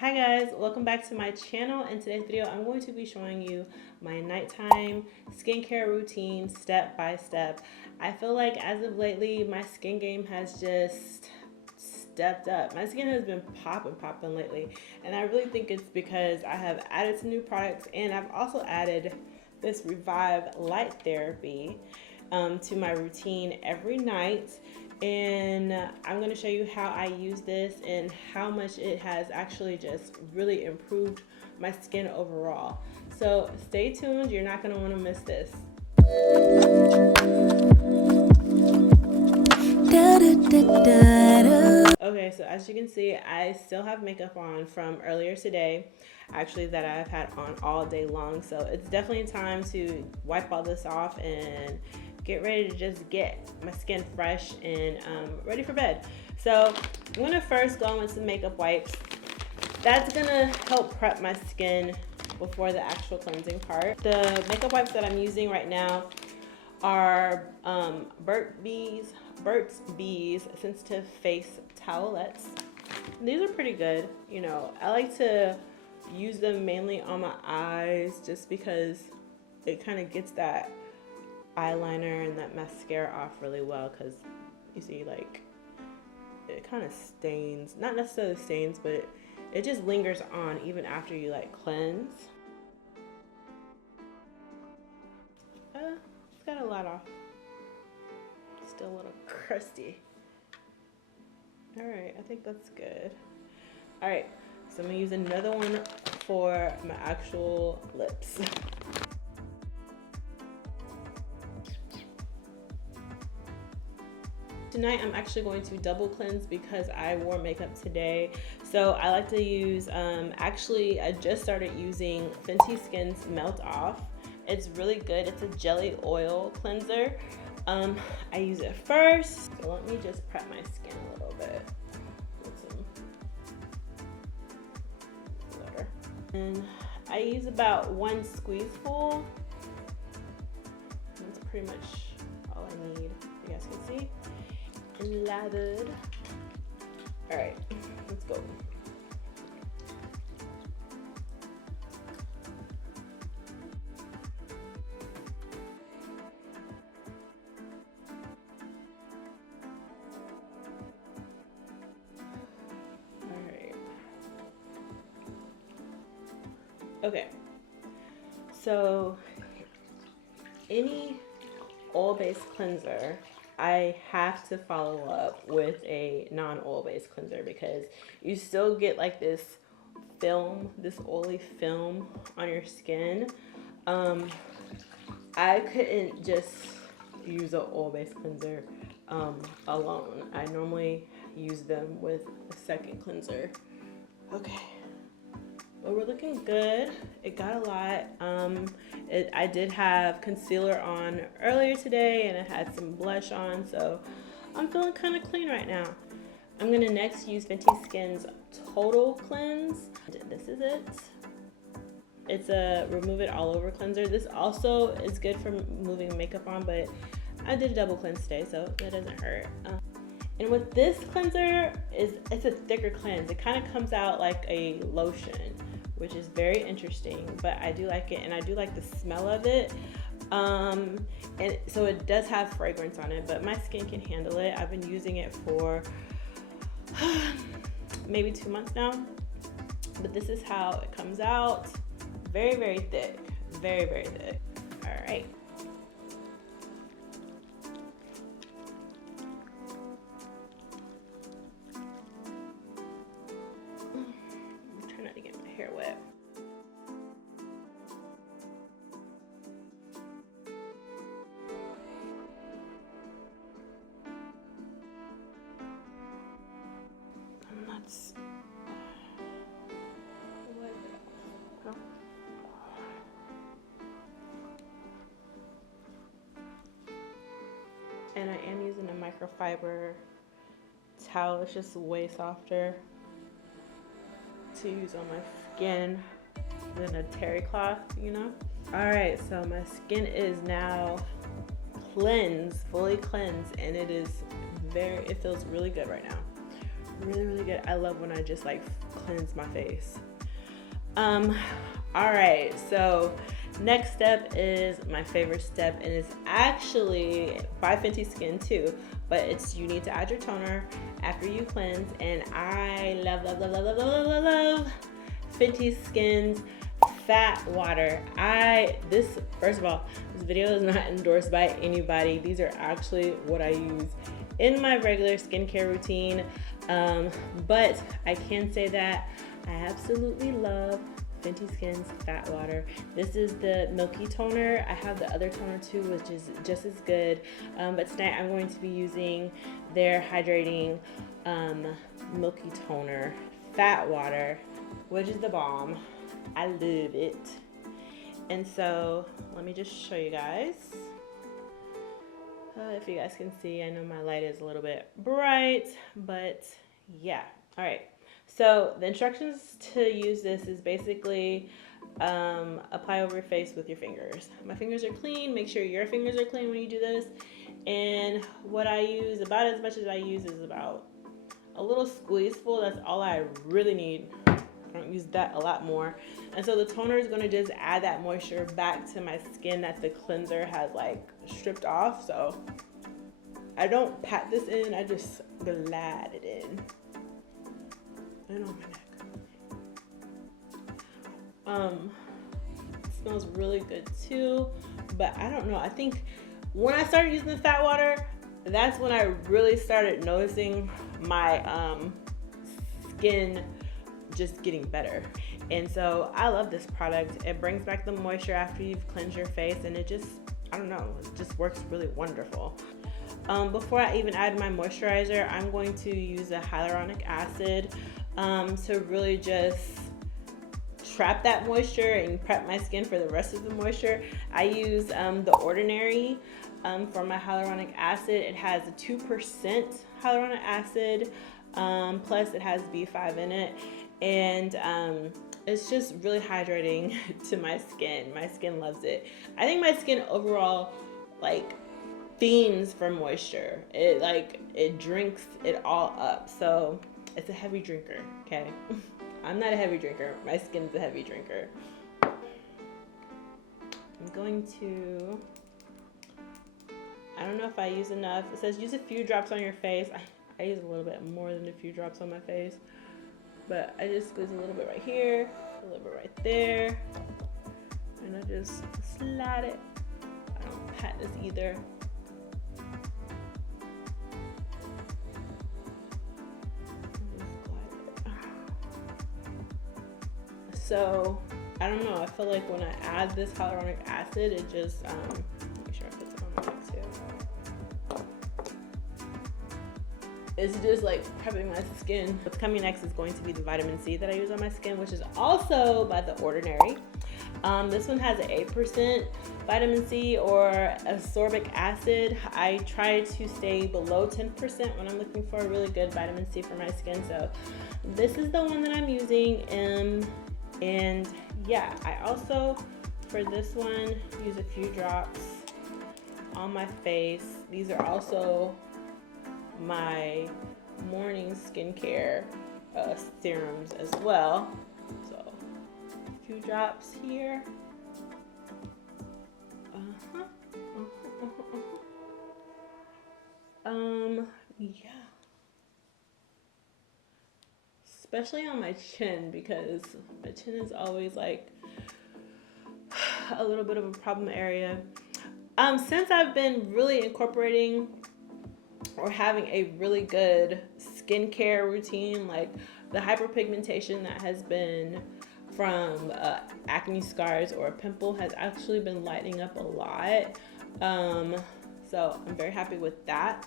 Hi guys, welcome back to my channel. In today's video, I'm going to be showing you my nighttime skincare routine step by step. I feel like as of lately, my skin game has just stepped up. My skin has been popping lately, and I really think it's because I have added some new products, and I've also added this Revive Light Therapy to my routine every night. And I'm going to show you how I use this and how much it has actually just really improved my skin overall. So stay tuned, you're not going to want to miss this. Okay, so as you can see, I still have makeup on from earlier today, actually, that I've had on all day long. So it's definitely time to wipe all this off and get ready to just get my skin fresh and ready for bed. So I'm gonna first go in with some makeup wipes. That's gonna help prep my skin before the actual cleansing part. The makeup wipes that I'm using right now are Burt's Bees Sensitive Face Towelettes. These are pretty good. You know, I like to use them mainly on my eyes just because it kind of gets that eyeliner and that mascara off really well, because you see, like, it kind of stains, not necessarily stains, but it just lingers on even after you like cleanse. It's got a lot off, still a little crusty. All right, I think that's good. All right, so I'm gonna use another one for my actual lips. Tonight I'm actually going to double cleanse because I wore makeup today. So I like to use, actually I just started using Fenty Skin's Melt Off. It's really good. It's a jelly oil cleanser. I use it first. So let me just prep my skin a little bit with some water. And I use about 1 squeezeful. That's pretty much all I need, you guys can see. And lathered. All right, let's go. All right. Okay. So any oil-based cleanser, I have to follow up with a non-oil based cleanser because you still get like this film, this oily film on your skin. I couldn't just use an oil based cleanser alone. I normally use them with a second cleanser. Okay. But we're looking good. It got a lot. I did have concealer on earlier today, and I had some blush on, so I'm feeling kind of clean right now. I'm gonna next use Fenty Skin's Total Cleanse. This is it. It's a remove it all over cleanser. This also is good for moving makeup on, but I did a double cleanse today, so that doesn't hurt. And with this cleanser, it's a thicker cleanse. It kind of comes out like a lotion, which is very interesting, but I do like it, and I do like the smell of it. And so it does have fragrance on it, but my skin can handle it. I've been using it for maybe 2 months now, but this is how it comes out. Very, very thick, very, very thick. All right. Hair wet. And that's and I am using a microfiber towel. It's just way softer to use on my skin than a terry cloth, you know. All right, so my skin is now cleansed, fully cleansed, and it feels really good right now. Really, really good. I love when I just like cleanse my face. All right, so next step is my favorite step, and it's actually by Fenty Skin too, but it's you need to add your toner after you cleanse, and I love Fenty Skin's fat water. First of all, this video is not endorsed by anybody. These are actually what I use in my regular skincare routine, but I can say that I absolutely love Fenty Skin's fat water. This is the milky toner. I have the other toner too, which is just as good, but tonight I'm going to be using their hydrating milky toner fat water, which is the bomb. I love it. And so let me just show you guys. If you guys can see, I know my light is a little bit bright, but yeah. All right. So the instructions to use this is basically apply over your face with your fingers. My fingers are clean. Make sure your fingers are clean when you do this. And what I use, about as much as I use, is about a little squeeze full. That's all I really need. I don't use that a lot more. And so the toner is going to just add that moisture back to my skin that the cleanser has like stripped off. So I don't pat this in, I just glide it in. And on my neck. It smells really good too, but I don't know. I think when I started using the fat water, that's when I really started noticing my skin just getting better. And so I love this product. It brings back the moisture after you've cleansed your face, and it just, I don't know, it just works really wonderful. Before I even add my moisturizer, I'm going to use a hyaluronic acid to really just trap that moisture and prep my skin for the rest of the moisture. I use The Ordinary for my hyaluronic acid. It has a 2% hyaluronic acid, plus it has B5 in it, and it's just really hydrating to my skin. My skin loves it. I think my skin overall like fiends for moisture. It drinks it all up. So it's a heavy drinker, okay? I'm not a heavy drinker. My skin's a heavy drinker. I'm going to, I don't know if I use enough. It says use a few drops on your face. I use a little bit more than a few drops on my face. But I just squeeze a little bit right here, a little bit right there. And I just slide it. I don't pat this either. So, I don't know, I feel like when I add this hyaluronic acid, it just, make sure I put some on my neck too. It's just like prepping my skin. What's coming next is going to be the vitamin C that I use on my skin, which is also by The Ordinary. This one has an 8% vitamin C or ascorbic acid. I try to stay below 10% when I'm looking for a really good vitamin C for my skin. So this is the one that I'm using. And yeah, I also, for this one, use a few drops on my face. These are also my morning skincare serums as well. So a few drops here. Yeah. Especially on my chin, because my chin is always like a little bit of a problem area. Since I've been really incorporating or having a really good skincare routine, like the hyperpigmentation that has been from acne scars or a pimple has actually been lightening up a lot. So I'm very happy with that.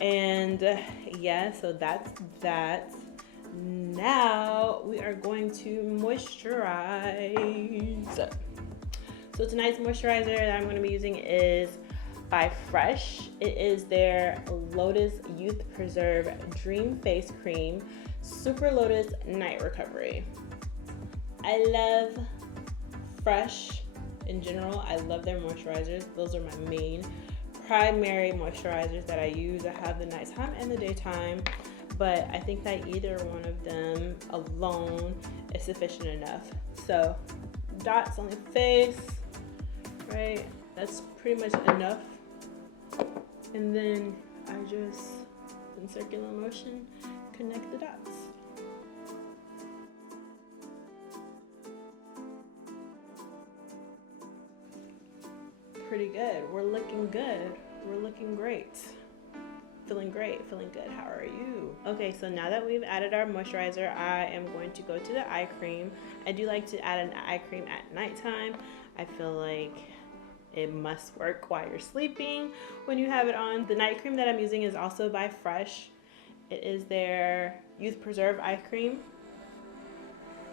And yeah, so that's that. Now we are going to moisturize. So tonight's moisturizer that I'm going to be using is by Fresh. It is their Lotus Youth Preserve Dream Face Cream Super Lotus Night Recovery. I love Fresh in general. I love their moisturizers. Those are my main primary moisturizers that I use. I have the nighttime and the daytime. but I think that either one of them alone is sufficient enough. So dots on the face, right? That's pretty much enough. And then I just, in circular motion, connect the dots. Pretty good. We're looking good. We're looking great. Feeling great, feeling good. How are you? Okay, so now that we've added our moisturizer, I am going to go to the eye cream. I do like to add an eye cream at nighttime. I feel like it must work while you're sleeping when you have it on. The night cream that I'm using is also by Fresh. It is their Youth Preserve eye cream.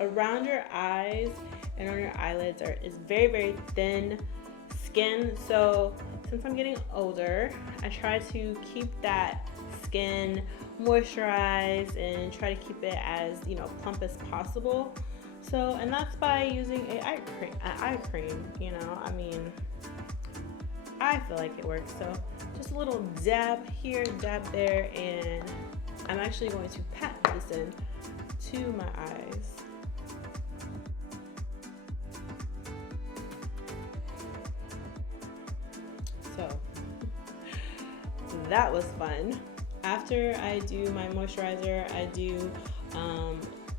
Around your eyes and on your eyelids is very, very thin skin. So since I'm getting older, I try to keep that skin moisturized and try to keep it as, you know, plump as possible. So, and that's by using an eye cream, you know, I mean, I feel like it works. So just a little dab here, dab there, and I'm actually going to pat this in to my eyes. So that was fun. After I do my moisturizer, I do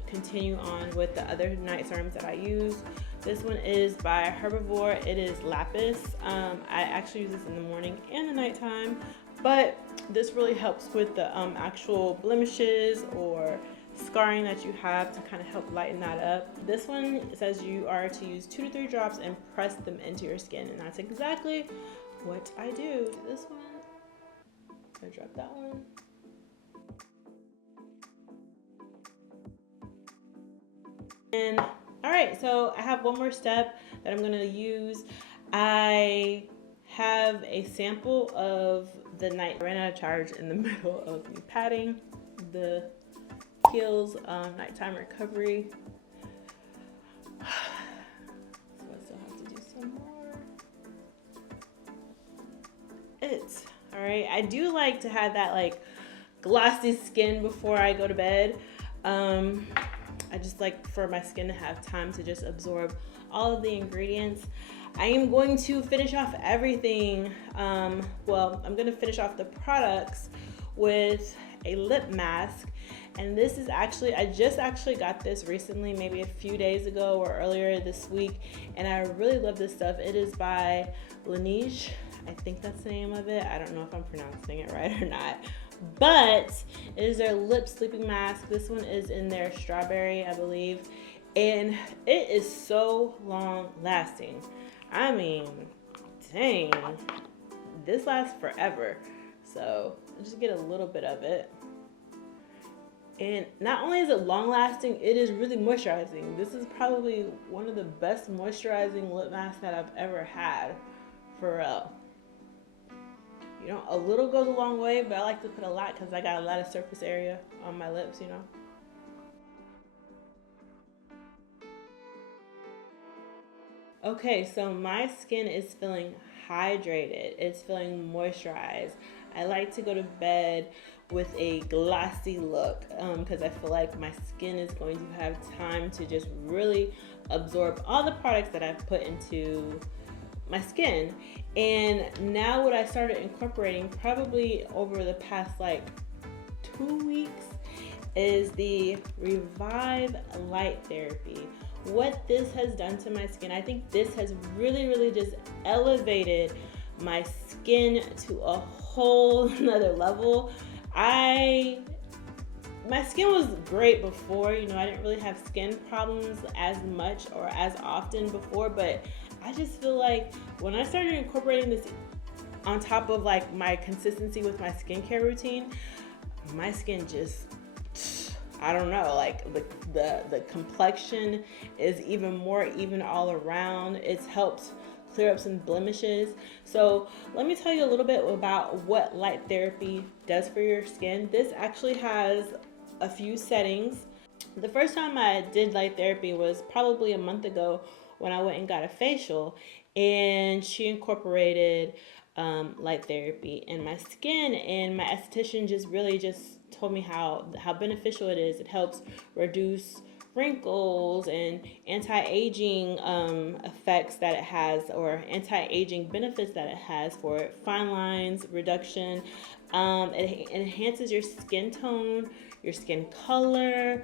continue on with the other night serums that I use. This one is by Herbivore. It is Lapis. I actually use this in the morning and the nighttime, but this really helps with the actual blemishes or scarring that you have to kind of help lighten that up. This one says you are to use 2 to 3 drops and press them into your skin, and that's exactly what I do. This one, I drop that one. And all right, so I have one more step that I'm gonna use. I have a sample of the night. I ran out of charge in the middle of me patting the heels, nighttime recovery. So I still have to do some more. All right. I do like to have that like glossy skin before I go to bed. I just like for my skin to have time to just absorb all of the ingredients. I am going to finish off everything. Well, I'm going to finish off the products with a lip mask. And this is actually, I just actually got this recently, maybe a few days ago or earlier this week. And I really love this stuff. It is by Laneige. I think that's the name of it. I don't know if I'm pronouncing it right or not. But it is their lip sleeping mask. This one is in their strawberry, I believe. And it is so long lasting. I mean, dang, this lasts forever. So I'll just get a little bit of it. And not only is it long lasting, it is really moisturizing. This is probably one of the best moisturizing lip masks that I've ever had, for real. You know, a little goes a long way, but I like to put a lot because I got a lot of surface area on my lips, you know. Okay, so my skin is feeling hydrated. It's feeling moisturized. I like to go to bed with a glossy look because I feel like my skin is going to have time to just really absorb all the products that I've put into my skin. And now what I started incorporating probably over the past like 2 weeks is the Revive Light Therapy. What this has done to my skin, I think this has really just elevated my skin to a whole nother level. My skin was great before, you know, I didn't really have skin problems as much or as often before, but I just feel like when I started incorporating this on top of like my consistency with my skincare routine, my skin just, I don't know, like the complexion is even more even all around. It's helped clear up some blemishes. So let me tell you a little bit about what light therapy does for your skin. This actually has a few settings. The first time I did light therapy was probably a month ago when I went and got a facial, and she incorporated light therapy in my skin, and my esthetician just really just told me how beneficial it is. It helps reduce wrinkles and anti-aging effects that it has, or anti-aging benefits that it has for it. Fine lines reduction. It enhances your skin tone, your skin color,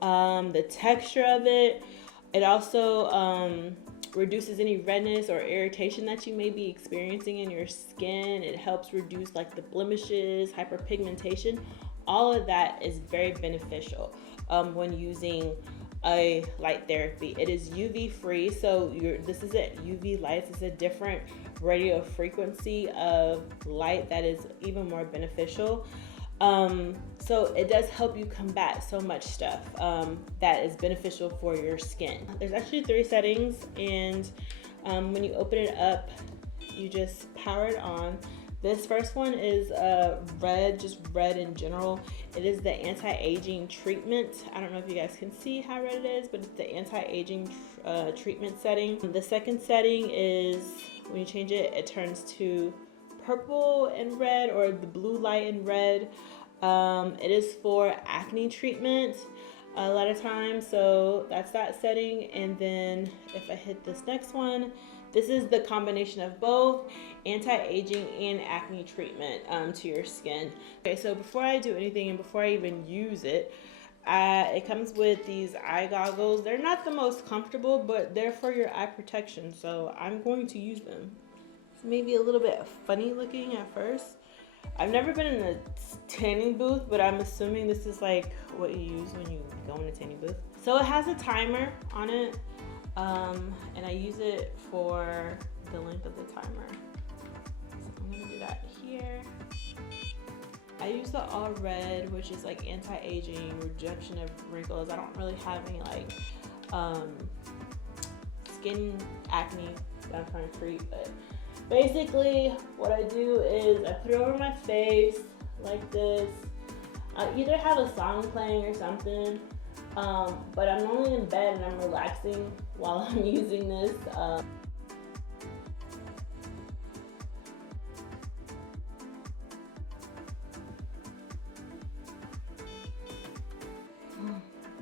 the texture of it. It also reduces any redness or irritation that you may be experiencing in your skin. It helps reduce like the blemishes, hyperpigmentation. All of that is very beneficial when using a light therapy. It is UV free, so this is it. UV lights is a different radio frequency of light that is even more beneficial. So it does help you combat so much stuff that is beneficial for your skin. There's actually 3 settings, and when you open it up, you just power it on. This first one is red, just red in general. It is the anti-aging treatment. I don't know if you guys can see how red it is, but it's the anti-aging treatment setting. The second setting is when you change it, it turns to purple and red, or the blue light and red. It is for acne treatment a lot of times, so that's that setting. And then if I hit this next one, this is the combination of both anti-aging and acne treatment to your skin. Okay, so before I do anything and before I even use it, it comes with these eye goggles. They're not the most comfortable, but they're for your eye protection, so I'm going to use them. It's maybe a little bit funny looking at first. I've never been in a tanning booth, but I'm assuming this is like what you use when you go in a tanning booth. So it has a timer on it, and I use it for the length of the timer. So I'm gonna do that here. I use the all red, which is like anti-aging, reduction of wrinkles. I don't really have any like skin acne that I'm trying to treat, but basically what I do is I put it over my face like this. I either have a song playing or something, but I'm normally in bed and I'm relaxing while I'm using this.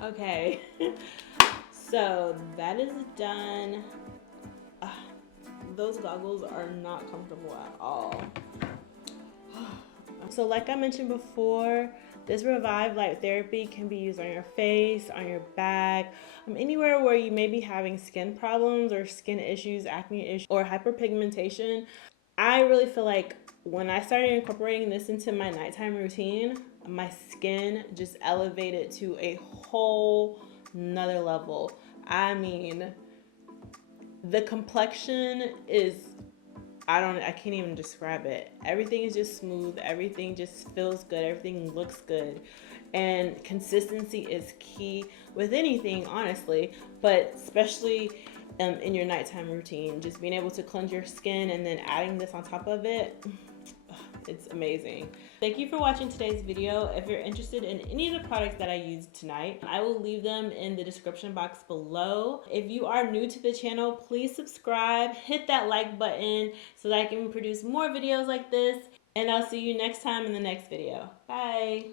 Okay, so that is done. Those goggles are not comfortable at all. So like I mentioned before, this Revive Light Therapy can be used on your face, on your back, anywhere where you may be having skin problems or skin issues, acne issues, or hyperpigmentation. I really feel like when I started incorporating this into my nighttime routine, my skin just elevated to a whole nother level. I mean, the complexion is, I can't even describe it. Everything is just smooth. Everything just feels good. Everything looks good. And consistency is key with anything, honestly, but especially in your nighttime routine. Just being able to cleanse your skin and then adding this on top of it, it's amazing. Thank you for watching today's video. If you're interested in any of the products that I used tonight, I will leave them in the description box below. If you are new to the channel, please subscribe, hit that like button so that I can produce more videos like this, and I'll see you next time in the next video. Bye.